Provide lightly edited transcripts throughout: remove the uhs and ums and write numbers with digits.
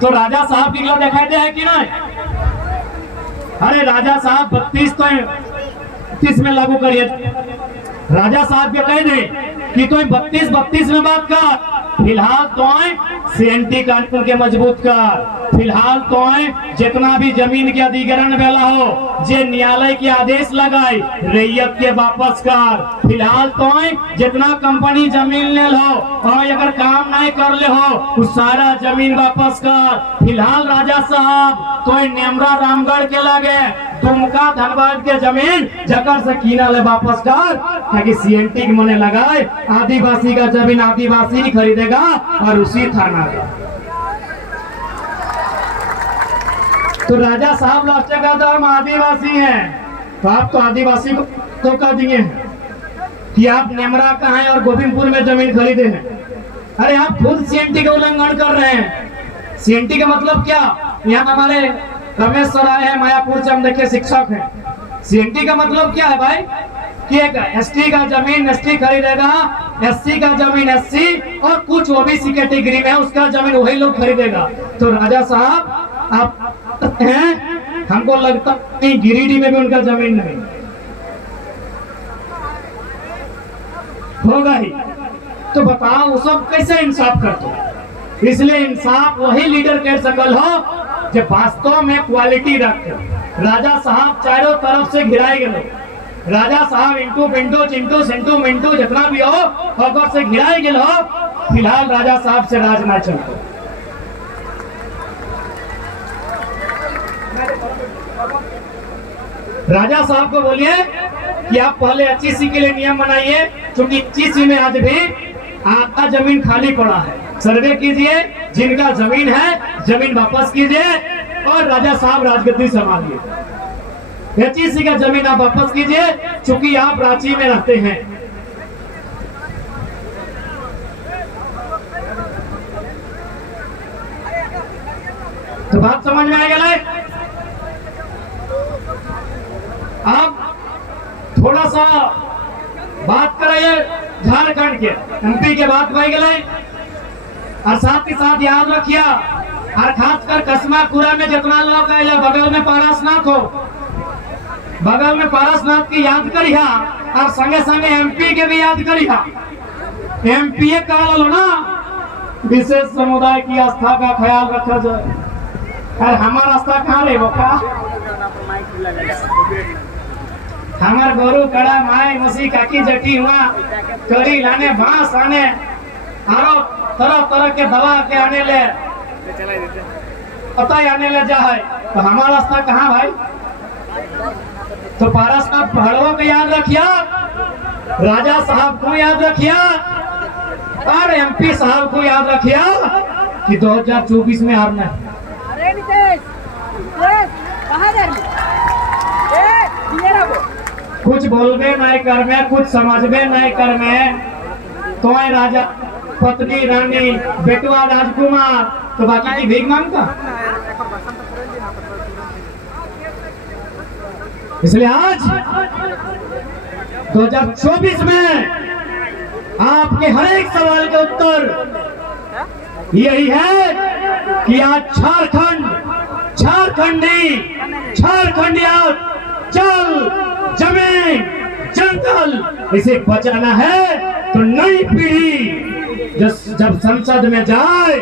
तो राजा साहब की गला दिखाई दे है कि नहीं? अरे राजा साहब 32 तो 32 में लागू करिए। राजा साहब के कह दे कि तो 32 में बात कर। फिलहाल तो सीएनटी कानून के मजबूत कर। फिलहाल तो जितना भी जमीन के अधिग्रहण वाला हो, जे न्यायालय के आदेश लगाए रैयत के वापस कर। फिलहाल तो जितना कंपनी जमीन ले लो और अगर काम नहीं कर ले हो उस सारा जमीन वापस कर। फिलहाल राजा साहब तो नेमरा रामगढ़ के लगे दुमका धनबाद के जमीन जकर से कीना ले वापस कर, ताकि सीएनटी के मने लगाए आदिवासी का जमीन आदिवासी खरीदेगा और उसी थाना का। तो राजा साहब लास्ट का तो हम आदिवासी हैं, तो आप तो आदिवासी को तो कह दिए कि आप नेमरा का हैं और गोविंदपुर में जमीन खरीदे हैं। अरे आप खुद सीएनटी का उल्लंघन कर रहे हैं। सीएनटी का मतलब क्या? यहाँ हमारे रमेश सर आए हैं मायापुर से, हम देखे शिक्षक हैं। सीएनटी का मतलब क्या है भाई कि एक एसटी का जमीन एसटी खरीदेगा, एससी का जमीन एससी और कुछ ओबीसी कैटेगरी में उसका जमीन वही लोग खरीदेगा। तो राजा साहब आप हैं, हमको लगता है गिरिडीह में भी उनका जमीन नहीं होगा ही। तो बताओ वो सब कैसे इंसाफ करते हो? इसलिए इंसाफ वही लीडर कर सकल हो जो वास्तव में क्वालिटी रखे। राजा साहब चारों तरफ से घिराए गए। राजा साहब इंटू पिंटू चिंटू सिंटू मिंटू जितना भी हो अगर से घिराए गए हो। फिलहाल राजा साहब से राज ना चलते। राजा साहब को बोलिए कि आप पहले 25C के लिए नियम बनाइए, क्योंकि 25C में आज भी आधा जमीन खाली पड़ा है। सर्वे कीजिए, जिनका जमीन है जमीन वापस कीजिए और राजा साहब राजगद्दी संभालिए। 25C का जमीन आप वापस कीजिए, क्योंकि आप रांची में रहते हैं। तो बात समझ में आ गया है? अब थोड़ा सा बात करिए झारखंड के, एमपी के बात बह गए। और साथ ही साथ याद रखिए, और खासकर कसमापुरा में जितना लोग है, बगल में पारसनाथ हो, बगल में पारसनाथ की याद करिए और संगे संगे एमपी के भी याद करिए। एमपी का लो ना, विशेष समुदाय की आस्था का ख्याल रखा जाए। और हमारा आस्था कहाँ रहे वो का? हमार गोरू कड़ा माई मसी काकी जटी हुआ कड़ी लाने बांस आने और तरह तरह के दवा के आने ले पता ही आने ले जा है। तो हमारा रास्ता कहाँ भाई? तो पारसनाथ पहाड़ों को याद रखिए, राजा साहब को याद रखिए और एमपी साहब को याद रखिए कि 2024 में हारना है। कुछ बोलबे नहीं कर में, कुछ समझबे नहीं कर में, तो राजा पत्नी रानी बेटुआ राजकुमार, तो बाकी की भीख मांगता। इसलिए आज 2024 में आपके हर एक सवाल का उत्तर यही है कि आज झारखंडिया चल जमीन जंगल इसे बचाना है। तो नई पीढ़ी जब संसद में जाए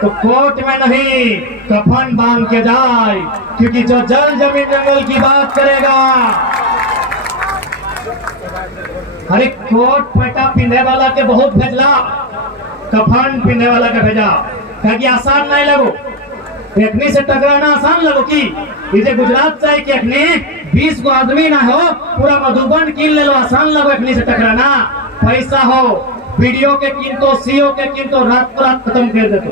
तो कोर्ट में नहीं कफन बांध के जाए, क्योंकि जो जल जमीन जंगल की बात करेगा, अरे कोट पैटा पीने वाला के बहुत भेजला, कफन पीने वाला के भेजा, ताकि आसान नहीं लगो। एकनी से टकराना आसान लगो कि इसे गुजरात से कि एकनी 20 को आदमी ना हो पूरा मधुबन कीन ले लो, आसान लगो एकनी से टकराना। पैसा हो वीडियो के किंतो सीओ के किंतो रात रात खत्म कर दे। तो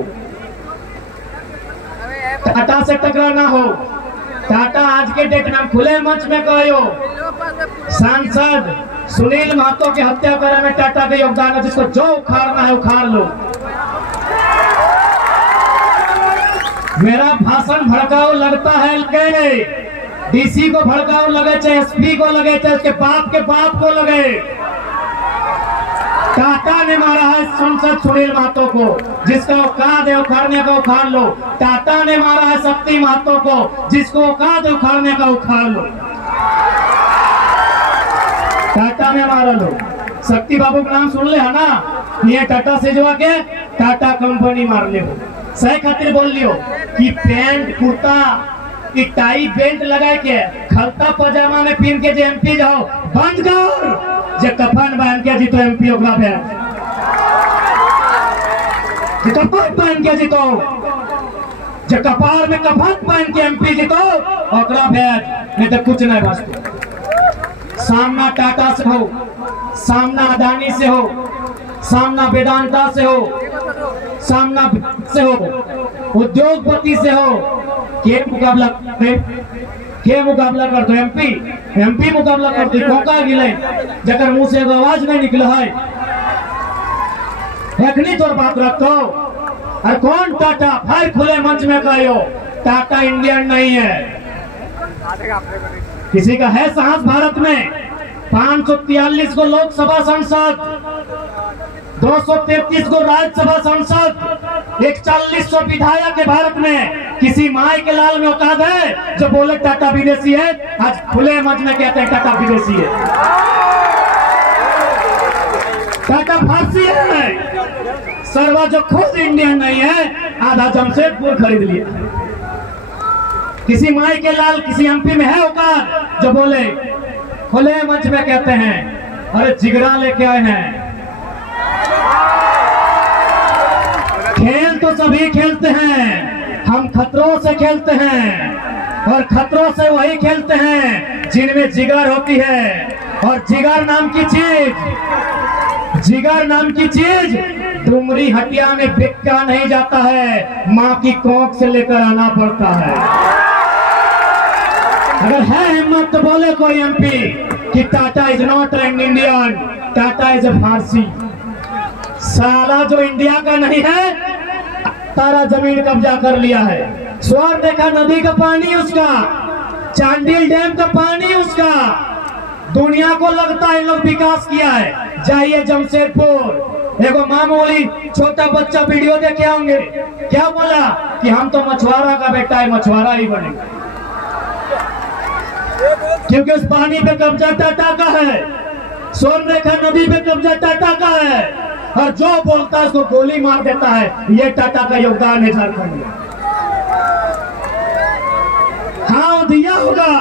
टाटा से टकराना हो, टाटा आज के डेट में खुले मंच में कहो सांसद सुनील महतो की हत्या करने में टाटा का योगदान है, जिसको जो उखाड़ना है उखाड़ लो। मेरा भाषण भड़काऊ लगता है के डीसी को भड़काऊ लगे, चाहे एसपी को लगे, चाहे उसके बाप के बाप को लगे, टाटा ने मारा है संसद सुनील महतो को, जिसका औकात है उखाड़ने का उखाड़ लो। टाटा ने मारा है शक्ति महतो को, जिसको औकात है उखाड़ने का उखाड़ लो। टाटा ने मारा लो। शक्ति बाबू का नाम सुन ले है ना, ये टाटा से जो आके टाटा कंपनी मार ले हो। सही खातिर बोल लियो कि पैंट कुर्ता की टाई बेल्ट लगा के खलता पजामा में पहन के जो एमपी जाओ बंद कर। जे कफन पहन के जीतो एमपी ओकरा पे, जे कफन पहन के जीतो, जे कपार में कफन पहन के एमपी जीतो ओकरा पे, नहीं तो कुछ नहीं बचतो। सामना टाटा से हो, सामना अदानी से हो, सामना वेदांता से हो, सामना से हो, उद्योगपति से हो, के मुकाबला करे? के मुकाबला कर दो? एमपी मुकाबला कर दो। कोका गिले जकर मुंह से आवाज नहीं निकला है, एखनी तोर बात रखो। और कौन टाटा? फिर खुले मंच में कहो टाटा इंडियन नहीं है। किसी का है साहस भारत में? 543 को लोकसभा सांसद, 233 को राज्यसभा सांसद, 4100 विधायक है भारत में। किसी माई के लाल में औकात है जो बोले टाटा विदेशी है? आज खुले मंच में कहते हैं टाटा विदेशी है, टाटा फारसी है। सर्वा जो खुद इंडियन नहीं है, आधा जमशेदपुर खरीद लिया। किसी माई के लाल, किसी एमपी में है औकात जो बोले खुले मंच में कहते हैं अरे जिगरा लेके आए हैं। खेल तो सभी खेलते हैं, हम खतरों से खेलते हैं और खतरों से वही खेलते हैं जिनमें जिगर होती है। और जिगर नाम की चीज डुमरी हटिया में बिका नहीं जाता है, माँ की कोख से लेकर आना पड़ता है। अगर है हिम्मत तो बोले कोई एमपी कि Tata is not an Indian, Tata is a Farsi. साला जो इंडिया का नहीं है सारा जमीन कब्जा कर लिया है। स्वर देखा नदी का पानी उसका, चांडिल डैम का पानी उसका। दुनिया को लगता है इन लोग विकास किया है। जाइए जमशेदपुर, एगो मामूली छोटा बच्चा वीडियो देखे होंगे, क्या बोला कि हम तो मछुआरा का बेटा है, मछुआरा ही बनेगा। क्योंकि उस पानी पे कब्जा टाटा का है, स्वर्णरेखा नदी पे कब्जा टाटा का है, और जो बोलता है उसको गोली मार देता है। ये टाटा का योगदान है झारखंड में। हाँ दिया होगा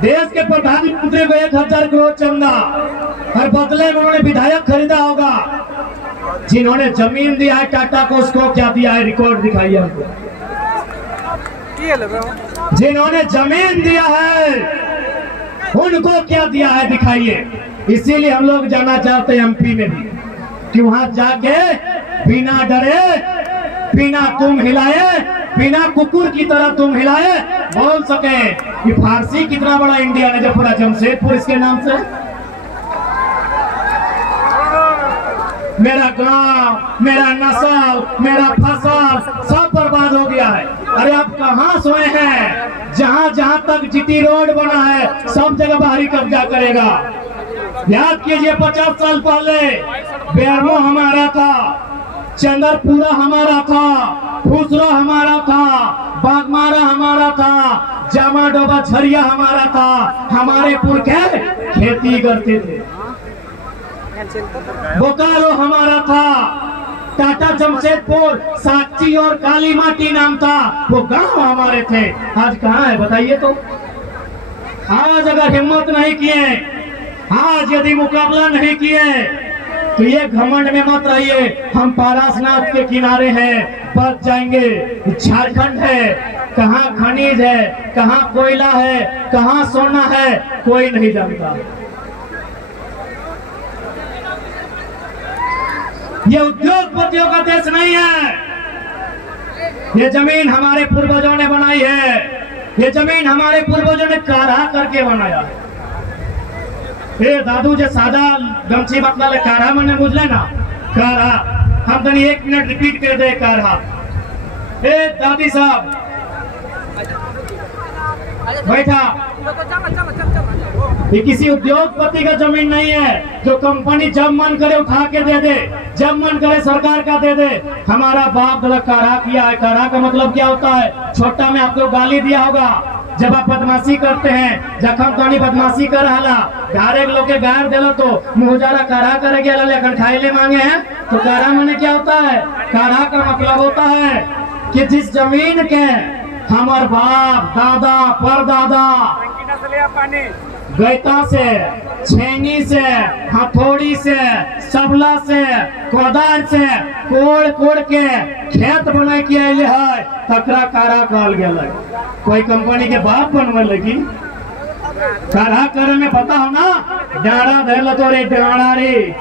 देश के प्रधानमंत्री को 1000 करोड़ चंदा, और बदले में उन्होंने विधायक खरीदा होगा। जिन्होंने जमीन दिया है टाटा को, उसको क्या दिया है? रिकॉर्ड दिखाइए हमको। जिन्होंने जमीन दिया है उनको क्या दिया है दिखाइए। इसीलिए हम लोग जाना चाहते हैं एमपी में भी कि वहां जाके बिना डरे, बिना तुम हिलाए, बिना कुकुर की तरह तुम हिलाए बोल सके कि फारसी कितना बड़ा इंडिया है, जब पूरा जमशेदपुर इसके नाम से। मेरा गांव, मेरा नस्ल, मेरा फसल सब बर्बाद हो गया है। अरे आप कहाँ सोए हैं? जहां जहां तक जीटी रोड बना है सब जगह बाहरी कब्जा करेगा। याद कीजिए 50 साल पहले बेरमो हमारा था, चंदरपुरा हमारा था, फुसरा हमारा था, बागमारा हमारा था, जामा डोबा झरिया हमारा था। हमारे पुरखे खेती करते थे। बोकारो हमारा था, टाटा जमशेदपुर, साक्षी और काली माटी नाम था, वो गांव हमारे थे। आज कहाँ है बताइए तो? आज अगर हिम्मत नहीं किए, आज यदि मुकाबला नहीं किए तो ये घमंड में मत रहिए हम पारसनाथ के किनारे हैं, बच जाएंगे। झारखंड है, कहाँ खनिज है, कहाँ कोयला है, कहाँ सोना है, कोई नहीं जानता। ये उद्योगपतियों का देश नहीं है। ये जमीन हमारे पूर्वजों ने बनाई है, ये जमीन हमारे पूर्वजों ने काढ़ा करके बनाया है। ए दादू जो सादा गमछी बतला ले काढ़ा मैंने बुझले ना, काढ़ा हम तनी 1 मिनट रिपीट कर दे। काढ़ा ए दादी साहब बैठा ये किसी उद्योगपति का जमीन नहीं है जो कंपनी जब मन करे उठा के दे दे, जब मन करे सरकार का दे दे। हमारा बाप दादा कारा किया है। कारा का मतलब क्या होता है? छोटा में आपको गाली दिया होगा जब आप बदमाशी करते हैं, जखम तोनी बदमाशी कर रहा घारे लोग के गार दिलो तो मुहजारा कारा करे गया लेकिन खाई ले मांगे हैं। तो कारा माने क्या होता है? कारा का मतलब होता है कि जिस जमीन के हमार बाप दादा परदादा गैता से, छेनी से, हथौड़ी से, सबला से, कोदार से कोड़ कोड़ के खेत बना के अले है, तकरा कारा कहल गेलै। कोई कंपनी के बाप बनवे लगी कारा करे में पता हो ना, डाड़ा धैल तो रे डाड़ा रे।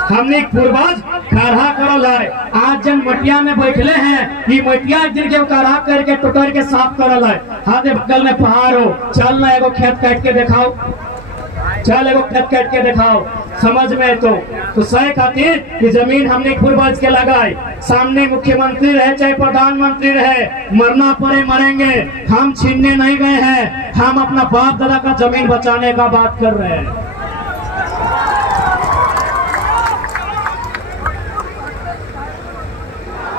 हमने पूर्वज काढ़ा करल है। आज जन मटिया में बैठले हैं, ये मटिया दिन के काढ़ा करके टोटर के साफ करल है। हाथ बगल में पहाड़ हो, चल ना एगो खेत काट के दिखाओ, चल एगो खेत काट के दिखाओ। समझ में तो सही खातिर कि जमीन हमने पूर्वज के लगाई। सामने मुख्यमंत्री रहे चाहे प्रधानमंत्री रहे, मरना पड़े मरेंगे, हम छीनने नहीं गए हैं। हम अपना बाप दादा का जमीन बचाने का बात कर रहे हैं।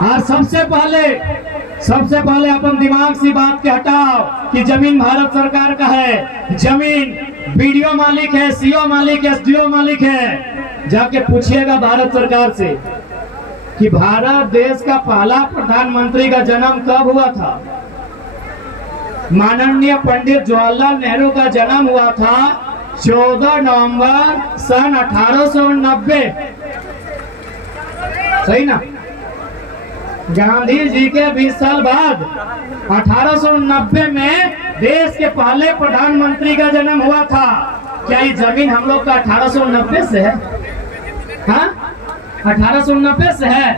और सबसे पहले अपन दिमाग से बात के हटाओ कि जमीन भारत सरकार का है। जमीन बीडीओ मालिक है, सीओ मालिक है, एसडीओ मालिक है। जाके पूछिएगा भारत सरकार से कि भारत देश का पहला प्रधानमंत्री का जन्म कब हुआ था। माननीय पंडित जवाहरलाल नेहरू का जन्म हुआ था 14 नवंबर सन 1890। सही ना? गांधी जी के 20 साल बाद 1890 में देश के पहले प्रधानमंत्री का जन्म हुआ था। क्या ये जमीन हम लोग का 1890 से है? हाँ, 1890 से है।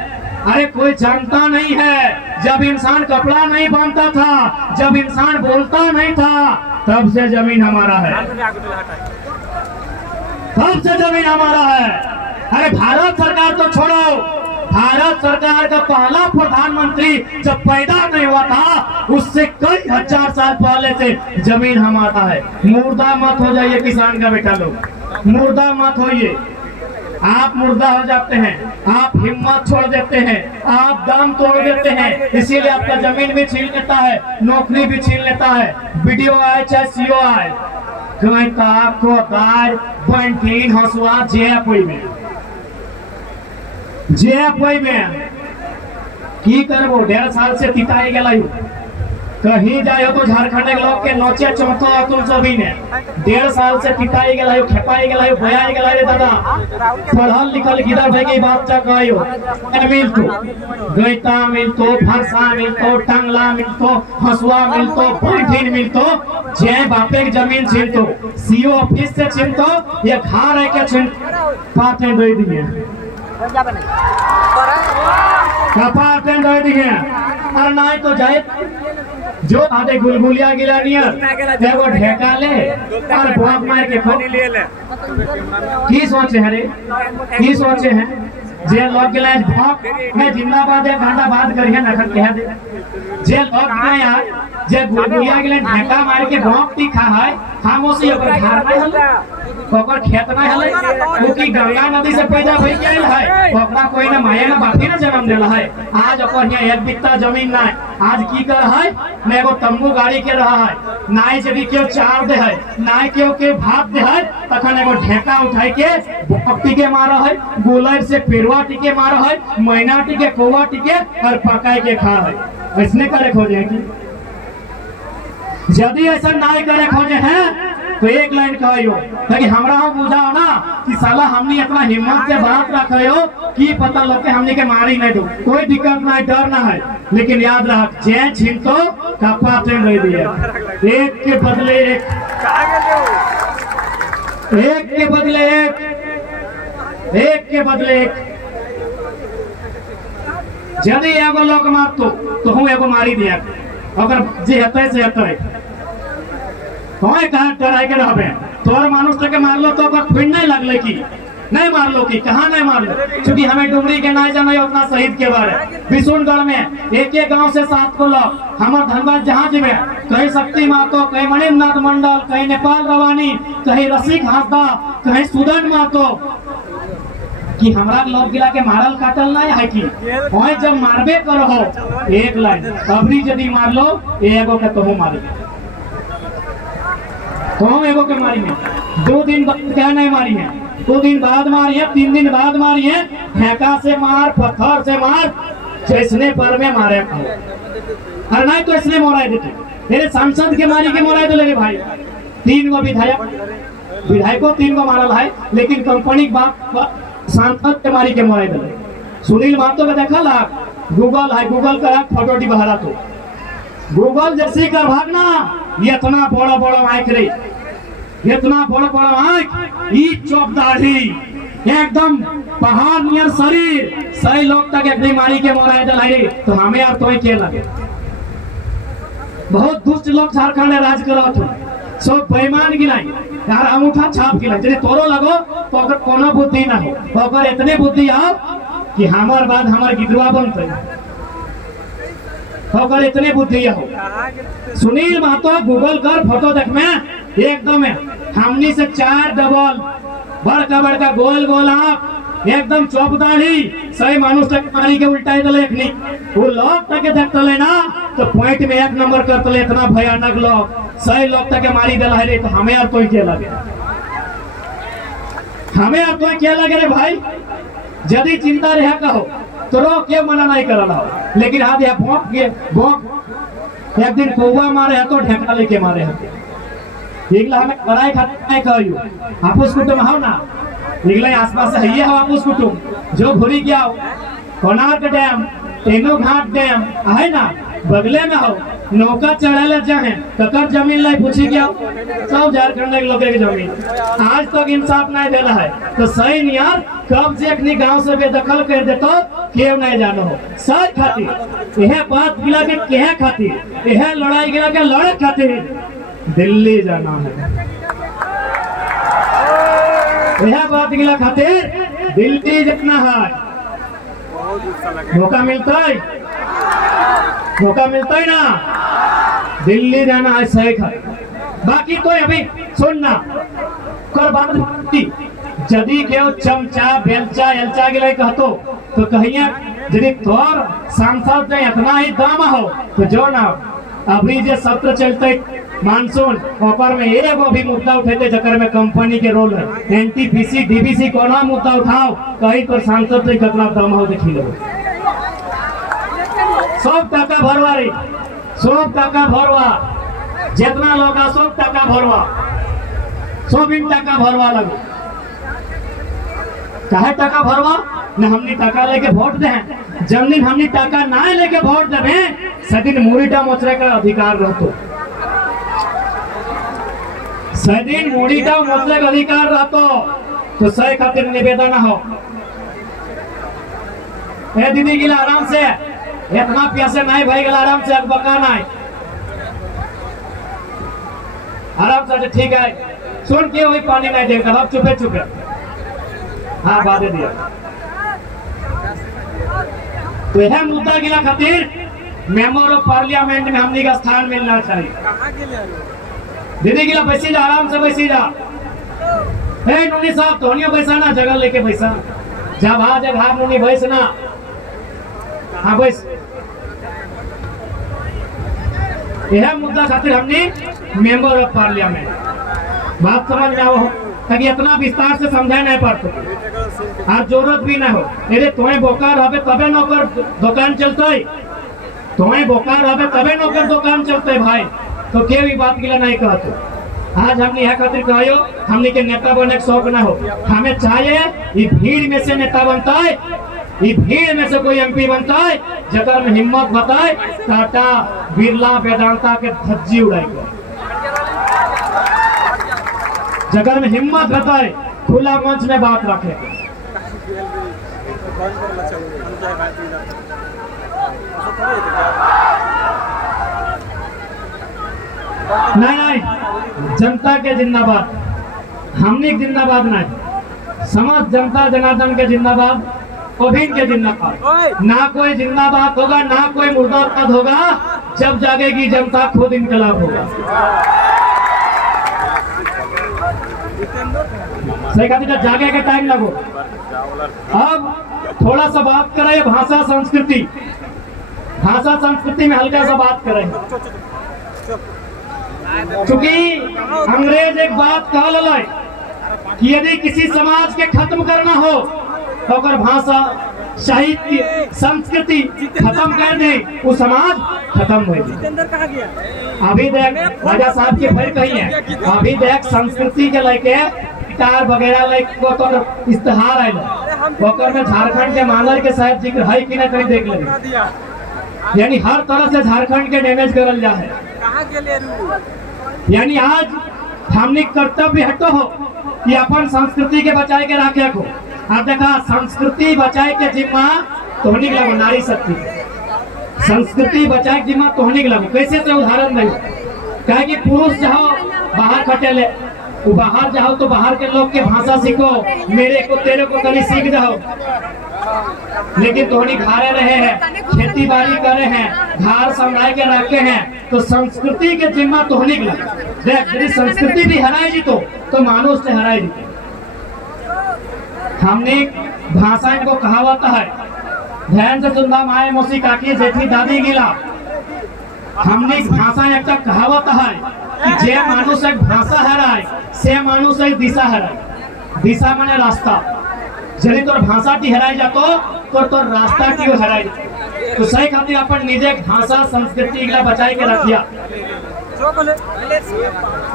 अरे कोई जानता नहीं है। जब इंसान कपड़ा नहीं बांधता था, जब इंसान बोलता नहीं था, तब से जमीन हमारा है, तब से जमीन हमारा है। अरे भारत सरकार तो छोड़ो, भारत सरकार का पहला प्रधानमंत्री जब पैदा नहीं हुआ था, उससे कई हजार साल पहले से जमीन हमारा है। मुर्दा मत हो जाइए किसान का बेटा लोग, मुर्दा मत होइए। आप मुर्दा हो जाते हैं, आप हिम्मत छोड़ देते हैं, आप दम तोड़ देते हैं, इसीलिए आपका जमीन भी छीन लेता है, नौकरी भी छीन लेता है। बीडीओ आए चाहे सीओ आए, कोदार बंटीन हंसुआ जे में की करबो। 1.5 साल से तिताई गेला कहीं जायो तो झारखंड के लोग के नोचे चौथो अतुल सभी ने 1.5 साल से पिटाई गेला खेपाई गेला भयाई गेला रे दादा। पढ़ल लिखल गिदर भाई की बात चा कहियो मिलतो, गैता मिलतो, फरसा मिलतो, टंगला मिलतो, हसुआ मिलतो, पैठीन मिलतो। जे बापे की जमीन छीनतो, सीओ ऑफिस से छीनतो, ये घर है के छीन पाते दे दिए, कपाते दे दिए। और नहीं तो जाए जो आधे गुलगुलिया गिला नियर एगो ढेका ले और भोंक मार के खो। की सोचे हैं रे, की सोचे हैं जे लोग गिला भोंक मैं जिंदाबाद 1 घंटा बाद करिए नखत कह दे। जे लोग ना यार जे गुलगुलिया गिला ढेका मार के भोंक ती खा है, खामोशी ओकर घर में हले, ओकर खेत में हले, वो की गंगा नदी से पैदा भई गेल है, ओकरा कोई ना माया ना बापी ना जन्म देला है। आज ओकर यहाँ 1 बित्ता जमीन ना, आज की कर है मैं एगो तंबू गाड़ी के रहा है, नाई जदी केओ चार दे है, नाई केओ के भात दे है, तखन एगो ढेका उठाई के भक्ति के मारा है, गोलर से पेड़वा टिके मारा है, मैना टिके, कौवा टिके और पकाई के खा है। इसने करे खोजे की यदि ऐसा नाई करे खोजे हैं तो एक लाइन कहियो ताकि हमरा हो बुझाओ ना कि साला हमनी इतना हिम्मत से बात रखियो कि पता लोग के हमनी के मारी नहीं दो, कोई दिक्कत नहीं, डर ना है। लेकिन याद रख जे छीनतो कपाते दे दिए, एक के बदले एक, एक के बदले एक, एक के बदले एक। यदि एगो लोग मारतो तो हूँ एगो मारी दिया, अगर जे हते से हते कोई कहा डराई के रहबे। तोर मानुष के मारलो तो ओकर फिर नहीं लगले की नहीं मार लो कि कहाँ नहीं मार लो, क्योंकि हमें डुमरी के नहीं जाना उतना शहीद के बारे। बिशुनगढ़ में एक एक गांव से 7 को लोग हमारे धनबाद जहाँ जीवे, कहीं शक्ति मातो, कहीं मणिनाथ मंडल, कहीं नेपाल रवानी, कहीं रसिक हासदा, कहीं सुदन मातो, कि हमरा लोग गिला के मारल काटल नहीं है कि ओए जब मारबे करो एक लाइन अबरी यदि मार लो एगो के तो मारी तो एगो के मारी है, 2 दिन बाद क्या नहीं मारी है, 2 दिन बाद मारी है, 3 दिन बाद मारी है, फेंका से मार, पत्थर से मार, जैसने पर में मारे और नहीं तो इसने मोराए देते मेरे सांसद के मारी के मोराए तो लगे भाई। 3 गो विधायकों 3 गो मारल है, लेकिन कंपनी बात सांसद के मारी के मोबाइल दे। सुनील महतो के देखा ला गूगल है, गूगल का फोटो बहरा तो गूगल जैसे कर भागना ये इतना बड़ा बड़ा आंख रे, इतना बड़ा बड़ा आंख, ई चौप दाढ़ी, एकदम पहाड़ नियर शरीर, सही लोग तक एक बीमारी के मोबाइल दे। तो हमें यार तो के लगे बहुत दुष्ट लोग झारखंड में राज करत हो, सब बेईमान गिलाई यार, अंगूठा छाप गिलाई यदि तोरो लगो तो अगर कोनो बुद्धि ना हो तो अगर इतने बुद्धि आओ कि हमार बाद हमार गिदुआ बनते, तो अगर इतने बुद्धि आओ। सुनील महतो गूगल कर फोटो देख में एकदम हमनी से 4 डबल बड़का बड़का गोल गोल आँख, एकदम चौप दाढ़ी, सही मानुष तक मारी के उल्टाई दले एखनी वो लोग तक देखते ना तो पॉइंट में 1 नंबर करते, इतना भयानक लोग सही लोग तक मारी दिला है। तो हमें यार कोई क्या लगे, हमें यार कोई क्या लगे रे भाई, यदि चिंता रहे कहो तो रो के मना नहीं कर रहा हो, लेकिन हाथ यहाँ भोंक एक दिन कौवा मारे है तो ढेका लेके मारे है, इगला हमें लड़ाई खाते नहीं कहो आपस कुटुम हो ना, इगला आसपास है ये आपस कुटुम जो भूरी गया हो, कोणार्क डैम, तेनो घाट डैम है ना बगले में हो, नौका चढ़े जाए ककर जमीन लाई पूछी क्या सब झारखंड के लोग की जमीन आज तक तो इंसाफ नहीं देला है। तो सही नहीं यार कब से अपनी गांव से बेदखल कर दे तो केव नहीं जानो हो, सही खातिर यह बात गिला के कहे खातिर यह लड़ाई गिला के लड़े खातिर दिल्ली जाना है, यह बात गिला खातिर दिल्ली जितना है, मौका मिलता है, मौका मिलता है ना, दिल्ली जाना है सही खातिर। बाकी तो अभी सुनना कर बात यदि केव चमचा बेलचा एलचा गिला कहतो तो कहिए यदि तोर सांसद ने इतना ही दाम हो तो जो ना अभी जो सत्र चलते मानसून ऊपर में एगो भी मुद्दा उठेते जकर में कंपनी के रोल है, एनटीपीसी डीबीसी कोना मुद्दा उठाओ कहीं पर सांसद ने कितना दाम हो देखी लो, सब टाका भरवा रे, सब टाका भरवा, जितना लोग सब टाका भरवा, सब इन टाका भरवा लगे, काहे टाका भरवा न हमने टाका लेके वोट दे, जब दिन हमने टाका ना लेके वोट देवे सदिन मुड़ीटा मोचरे का अधिकार रहतो, सदिन मुड़ीटा मोचरे का अधिकार रहतो। तो सही खातिर निवेदन हो ए दीदी गिला आराम से, इतना प्यासे नहीं भाई गला आराम से बका नहीं, आराम से ठीक है सुन के वही पानी नहीं देगा, अब चुपे चुपे हाँ बादे दिया। तो यह मुद्दा गिला खातिर मेंबर ऑफ पार्लियामेंट में हमने का स्थान मिलना चाहिए। दीदी गिला बैसी जा, आराम से बैसी जा, नुनी साहब धोनियो बैसा ना, जगह लेके बैसा जब आ जगह नुनी बैसना, हाँ बैस। यह मुद्दा खातिर हमने मेंबर ऑफ पार्लियामेंट बात समझ में आओ ताकि इतना विस्तार से समझा नहीं पड़ता और जरूरत भी ना हो, अरे तुम्हें बोकार हवे तबे नौकर दुकान चलता है, तुम्हें बोकार हवे तबे नौकर दुकान चलता है भाई, तो क्या भी बात गिला नहीं कहते। आज हमने यह खातिर कहो हमने के नेता बनने का शौक ना हो, हमें चाहिए ये भीड़ में से नेता बनता है, ये भीड़ में से कोई एमपी बनता है जगह में हिम्मत बताए टाटा बिरला वेदांता के धज्जी उड़ाएगा, जगह में हिम्मत बताए खुला मंच में बात रखे। नहीं नहीं जनता के जिंदाबाद, हमने जिंदाबाद नहीं, समस्त जनता जनार्दन के जिंदाबाद, कोविड के जिंदाबाद। ना कोई जिंदाबाद होगा ना कोई मुर्दाबाद होगा, जब जागेगी जनता खुद इनकलाब होगा। सही कहती है, जागे के टाइम लगो। अब थोड़ा सा बात करें भाषा संस्कृति। भाषा संस्कृति में हल्का सा बात करें, क्योंकि अंग्रेज एक बात कह लय कि यदि किसी समाज के खत्म करना हो तो अगर भाषा साहित्य संस्कृति खत्म कर दे, वो समाज खत्म हो गया। अभी देख राजा साहब के फिर कही है, अभी देख संस्कृति के लेके गिटार वगैरह लेके तो इश्तेहार आये में झारखंड के मानर के शायद जिक्र है कि नहीं, कहीं देख ले। यानी हर तरह से झारखंड के डैमेज करल जा है। यानी आज हमने कर्तव्य हटो हो कि अपन संस्कृति के बचाए के रखे को। अब देखा संस्कृति बचाए के जिम्मा तोहनी के लगो, नारी शक्ति संस्कृति बचाए के जिम्मा तोहनी के लगो। कैसे से उदाहरण नहीं कहे कि पुरुष जाओ बाहर खटेले, वो बाहर जाओ तो बाहर के लोग के भाषा सीखो, मेरे को तेरे को कभी सीख जाओ। लेकिन तोहनी घारे रहे हैं, खेती बाड़ी करे हैं, घर संभाल के रखे हैं, तो संस्कृति के जिम्मा तोहनी के लगे। देख यदि संस्कृति भी हराए जी तो मानुष से हराए जी। हमने भाषा इनको कहावत है, ध्यान से सुनना माए मौसी काकी जेठी दादी गिला। हमने भाषा एक कहावत है कि जे मानुष एक भाषा हराए से मानुष एक दिशा हराए। दिशा माने रास्ता, यदि तोर भाषा की हराई जातो तो तोर रास्ता की हराई जातो। तो सही खातिर अपन निजे भाषा संस्कृति के बचाए के रखिया।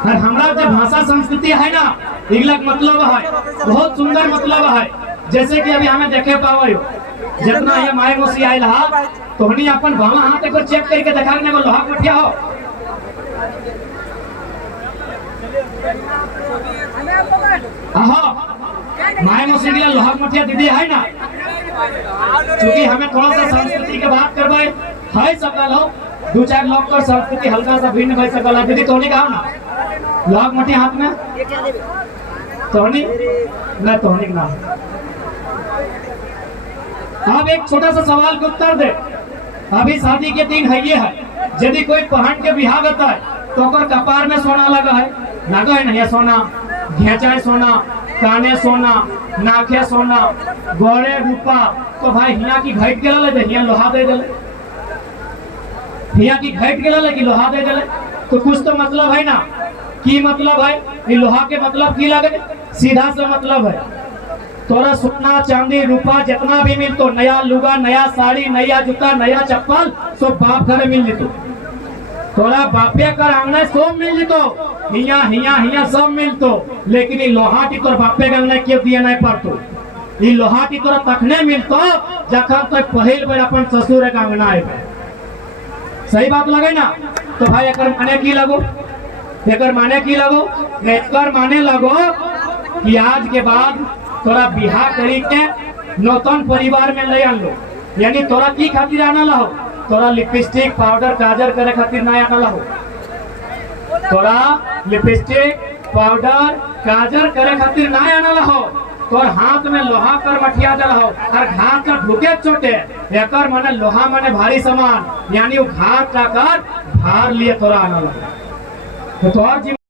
और हमारा जो भाषा संस्कृति है ना, इगलक मतलब है, बहुत सुंदर मतलब है। जैसे कि अभी हमें देखे पावे जितना ये माय मोसी आयल हा, तो हनी अपन बामा हाथ एक चेक करके दिखाने को लोहा मठिया हो। माय मोसी के लिए लोहा मठिया दीदी है ना, क्योंकि हमें थोड़ा सा संस्कृति के बात करवाए है। सबका लोग दो चार लोग कर संस्कृति हल्का सा भिन्न भाई सकला। दीदी तोहनी कहा ना लोहा मठिया हाथ में तोहनी न तोहनी ना। अब एक छोटा सा सवाल का उत्तर दे। अभी शादी के दिन है ये है, यदि कोई पहन के बिहार होता है तो अगर कपार में सोना लगा है नहीं सोना, घेचा सोना, काने सोना, नाखे सोना, गोरे रूपा, तो भाई हिया की घट गए हिया लोहा दे दे, हिया की घट गए कि लोहा दे दे। तो कुछ तो मतलब है ना, की मतलब है ये लोहा के मतलब की लगे, सीधा सा मतलब है तोरा सोना चांदी रूपा जितना भी मिलतो, नया लुगा, नया साड़ी, नया जूता, नया चप्पल, सब बाप घर मिल जितो। तोरा बापे कर आंगने सब मिल जितो, हिया हिया हिया सब मिलतो। लेकिन ये लोहा की तोर बापे के आंगने क्यों दिया नहीं पड़तो। ये लोहा की तोरा तखने मिलतो जखन तक पहिल बार अपन ससुर के आंगना आए। सही बात लगे ना। तो भाई एकर माने की लगो, एकर माने की लगो, एकर माने लगो कि आज के बाद तोरा बिहार करी के नौतन परिवार में ले आन लो। यानी तोरा की खातिर आना ला हो, तोरा लिपस्टिक पाउडर काजर करे खातिर ना आना ला हो, तोरा लिपस्टिक पाउडर काजर करे खातिर ना आना ला हो, तोर हाथ में लोहा कर मठिया दल हो और घाट का ढुके चोटे। एकर माने लोहा माने भारी सामान, यानी वो घाट का कर भार लिए तोरा आना ला। तो तोर